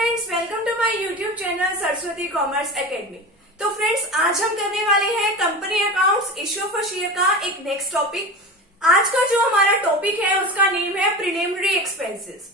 Friends, welcome to my YouTube channel Saraswati commerce academy. तो friends, आज हम करने वाले हैं company accounts issue for share का एक नेक्स्ट टॉपिक। आज का जो हमारा टॉपिक है उसका नेम है प्रिलिमिनरी एक्सपेंसेस।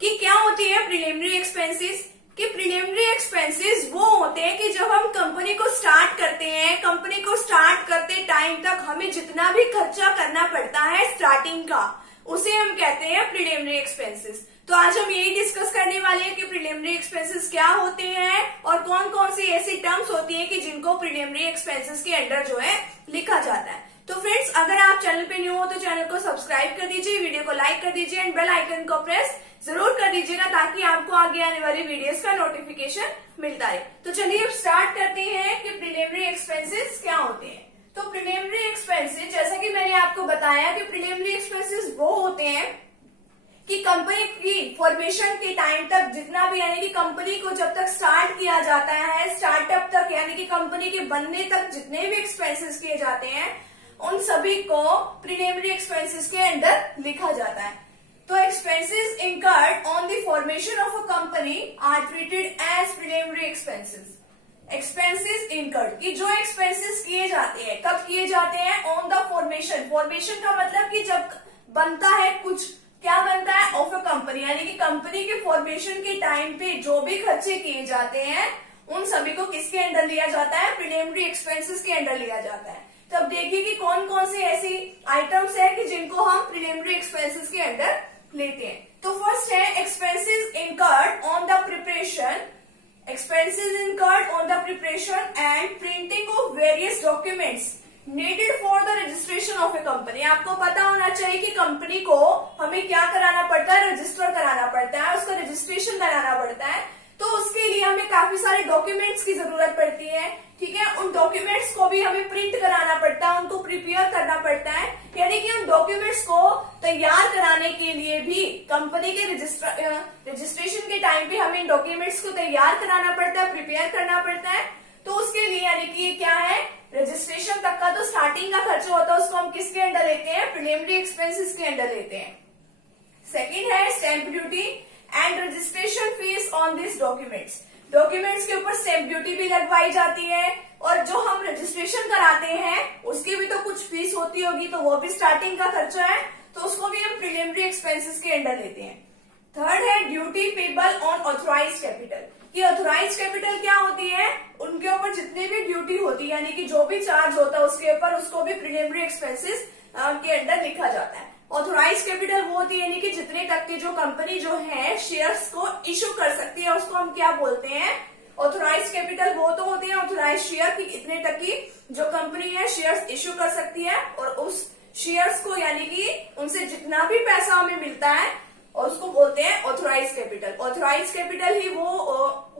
कि क्या होती है प्रिलिमिनरी एक्सपेंसेस? कि प्रिलिमिनरी एक्सपेंसेस वो होते हैं कि जब हम कंपनी को स्टार्ट करते हैं, कंपनी को स्टार्ट करते टाइम तक हमें जितना भी खर्चा करना पड़ता है स्टार्टिंग का, उसे हम कहते हैं प्रिलिमिनरी एक्सपेंसेस। तो आज हम यही डिस्कस करने वाले हैं कि प्रिलिमिनरी एक्सपेंसेस क्या होते हैं और कौन कौन सी ऐसी टर्म्स होती है कि जिनको प्रिलिमिनरी एक्सपेंसेस के अंडर जो है लिखा जाता है। तो फ्रेंड्स, अगर आप चैनल पे न्यू हो तो चैनल को सब्सक्राइब कर दीजिए, वीडियो को लाइक कर दीजिए एंड बेल आइकन को प्रेस जरूर कर दीजिएगा ताकि आपको आगे आने वाली वीडियोस का नोटिफिकेशन मिलता रहे। तो चलिए अब स्टार्ट करते हैं कि प्रिलिमिनरी एक्सपेंसेस क्या होते हैं। तो प्रिलिमिनरी एक्सपेंसेस, जैसा कि मैंने आपको बताया कि प्रिलिमिनरी एक्सपेंसेस वो होते हैं कि कंपनी की फॉर्मेशन के टाइम तक जितना भी, यानी कि कंपनी को जब तक स्टार्ट किया जाता है, स्टार्टअप तक यानी कि कंपनी के बनने तक जितने भी एक्सपेंसेस किए जाते हैं उन सभी को प्रिलिमिनरी एक्सपेंसेस के अंडर लिखा जाता है। तो expenses incurred on the formation of a company are treated as preliminary expenses. Expenses incurred कि जो एक्सपेंसेस किए जाते हैं, कब किए जाते हैं? On the formation. फॉर्मेशन का मतलब कि जब बनता है कुछ, क्या बनता है? ऑफ अ कंपनी, यानी कि कंपनी के फॉर्मेशन के टाइम पे जो भी खर्चे किए जाते हैं उन सभी को किसके अंडर लिया जाता है? प्रिलिमिनरी एक्सपेंसेस के अंडर लिया जाता है। तब देखिए कि कौन कौन से ऐसी आइटम्स है कि जिनको हम प्रिलिमिनरी एक्सपेंसेस के अंडर लेते हैं। तो फर्स्ट है expenses incurred on the preparation, expenses incurred on the preparation and printing of various documents needed for the registration of A company. आपको पता होना चाहिए कि कंपनी को हमें क्या कराना पड़ता है? रजिस्टर कराना पड़ता है, उसका रजिस्ट्रेशन कराना पड़ता है। तो उसके लिए हमें काफी सारे डॉक्यूमेंट्स की जरूरत पड़ती है, ठीक है। उन डॉक्यूमेंट्स को भी हमें प्रिंट कराना पड़ता है, उनको प्रिपेयर करना पड़ता है, यानी कि उन डॉक्यूमेंट्स को तैयार कराने के लिए भी कंपनी के रजिस्ट्रेशन के टाइम पे हमें डॉक्यूमेंट्स को तैयार कराना पड़ता है, प्रिपेयर करना पड़ता है। तो उसके लिए यानी कि क्या है, रजिस्ट्रेशन तक का तो स्टार्टिंग का खर्चा होता है, उसको हम किसके अंडर लेते हैं? प्रिलिमिनरी एक्सपेंसेस के अंडर लेते हैं। सेकेंड है stamp duty and registration fees on this documents. Documents के ऊपर स्टैंप ड्यूटी भी लगवाई जाती है और जो हम रजिस्ट्रेशन कराते हैं उसकी भी तो कुछ फीस होती होगी, तो वो भी स्टार्टिंग का खर्चा है, तो उसको भी हम प्रिलिमिनरी एक्सपेंसेस के अंडर लेते हैं। थर्ड है duty payable on authorised capital. कि ऑथोराइज्ड कैपिटल क्या होती है? उनके ऊपर जितनी भी ड्यूटी होती है, यानी कि जो भी चार्ज होता है उसके ऊपर, उसको भी प्रिलिमिनरी एक्सपेंसेस के अंडर लिखा जाता है। ऑथोराइज्ड कैपिटल वो होती है यानी कि जितने तक की जो कंपनी जो है शेयर्स को इश्यू कर सकती है, उसको हम क्या बोलते हैं? ऑथोराइज्ड कैपिटल वो तो होती है ऑथोराइज्ड शेयर की इतने तक की जो कंपनी है शेयर्स इश्यू कर सकती है, और उस शेयर्स को यानी कि उनसे जितना भी पैसा हमें मिलता है और उसको बोलते हैं ऑथोराइज्ड कैपिटल। ऑथोराइज्ड कैपिटल ही वो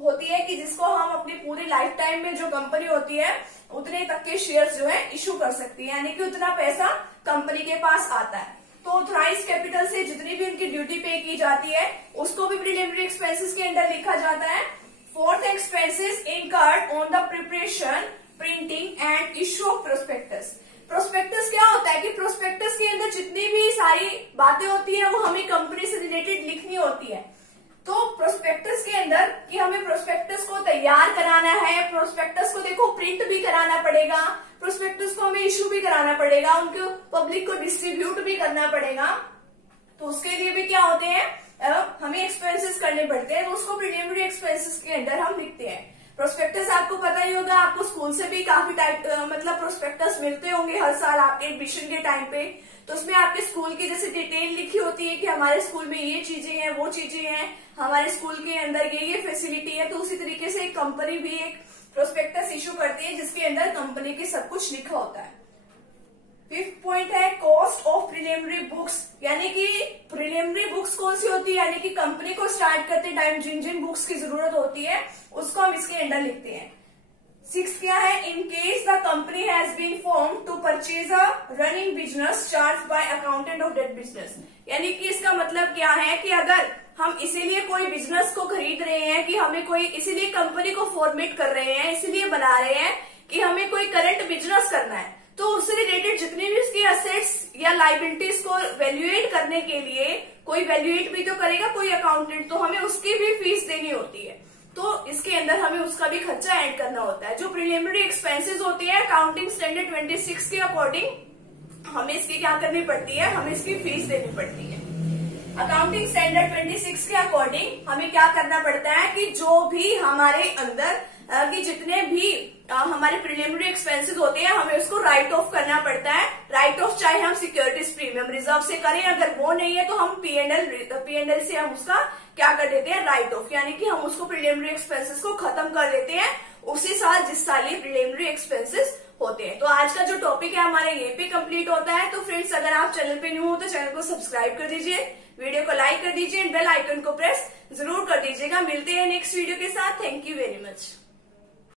होती है कि जिसको हम अपनी पूरी लाइफ टाइम में जो कंपनी होती है उतने तक के शेयर्स जो है इश्यू कर सकती है, यानी कि उतना पैसा कंपनी के पास आता है। तो ऑथोराइज्ड कैपिटल से जितनी भी उनकी ड्यूटी पे की जाती है उसको भी प्रिलिमिनरी एक्सपेंसेस के अंडर लिखा जाता है। Fourth, expenses incurred on the preparation, printing and issue of prospectus. Prospectus क्या होता है कि प्रोस्पेक्टस के अंदर जितनी भी सारी बातें होती है वो हमें कंपनी से रिलेटेड लिखनी होती है। तो प्रोस्पेक्टस के अंदर कि हमें प्रोस्पेक्टस को तैयार कराना है, प्रोस्पेक्टस को देखो प्रिंट भी कराना पड़ेगा, प्रोस्पेक्टस को हमें इश्यू भी कराना पड़ेगा, उनको पब्लिक को डिस्ट्रीब्यूट भी करना पड़ेगा। तो उसके लिए भी क्या होते हैं, हमें एक्सपेंसेस करने पड़ते हैं, तो उसको प्रिलिमिनरी एक्सपेंसेस के अंडर हम लिखते हैं। प्रोस्पेक्टस आपको पता ही होगा, आपको स्कूल से भी काफी टाइप मतलब प्रोस्पेक्टस मिलते होंगे हर साल आपके एडमिशन के टाइम पे। तो उसमें आपके स्कूल की जैसे डिटेल लिखी होती है कि हमारे स्कूल में ये चीजें हैं, वो चीजें हैं, हमारे स्कूल के अंदर ये फैसिलिटी है। तो उसी तरीके से एक कंपनी भी एक प्रोस्पेक्टस इश्यू करती है जिसके अंदर कंपनी के सब कुछ लिखा होता है। फिफ्थ पॉइंट है कॉस्ट ऑफ प्रिलिमिनरी बुक्स, यानी कि प्रिलिमिनरी बुक्स कौन सी होती है, यानी कि कंपनी को स्टार्ट करते टाइम जिन जिन बुक्स की जरूरत होती है उसको हम इसके अंडर लिखते हैं। सिक्स क्या है, in case the company has been form to purchase a running business charge by accountant of that business. यानी कि इसका मतलब क्या है कि अगर हम इसीलिए कोई बिजनेस को खरीद रहे हैं कि हमें कोई, इसीलिए कंपनी को फॉर्मेट कर रहे हैं, इसीलिए बना रहे हैं कि हमें कोई करंट बिजनेस करना है, तो उससे रिलेटेड जितनी भी उसकी असेट्स या लाइबिलिटीज को वैल्यूएट करने के लिए कोई वैल्यूएट भी तो करेगा कोई अकाउंटेंट, तो हमें उसकी भी फीस देनी होती है। तो इसके अंदर हमें उसका भी खर्चा ऐड करना होता है। जो प्रिलिमिनरी एक्सपेंसेस होती है अकाउंटिंग स्टैंडर्ड 26 के अकॉर्डिंग हमें इसकी क्या करनी पड़ती है, हमें इसकी फीस देनी पड़ती है। अकाउंटिंग स्टैंडर्ड 26 के अकॉर्डिंग हमें क्या करना पड़ता है कि जो भी हमारे अंदर कि जितने भी हमारे प्रिलिमिनरी एक्सपेंसेस होते हैं हमें उसको राइट ऑफ करना पड़ता है। राइट ऑफ चाहे हम सिक्योरिटीज प्रीमियम रिजर्व से करें, अगर वो नहीं है तो हम पीएनएल से हम उसका क्या कर देते हैं, राइट ऑफ, यानी कि हम उसको प्रिलिमिनरी एक्सपेंसेस को खत्म कर देते हैं उसी साल जिस साल ये प्रिलिमिनरी एक्सपेंसेस होते हैं। तो आज का जो टॉपिक है हमारा यहीं पे कंप्लीट होता है। तो फ्रेंड्स अगर आप चैनल पे न्यू हो तो चैनल को सब्सक्राइब कर दीजिए, वीडियो को लाइक कर दीजिए, बेल आइकन को प्रेस जरूर कर दीजिएगा। मिलते हैं नेक्स्ट वीडियो के साथ। Thank you very much.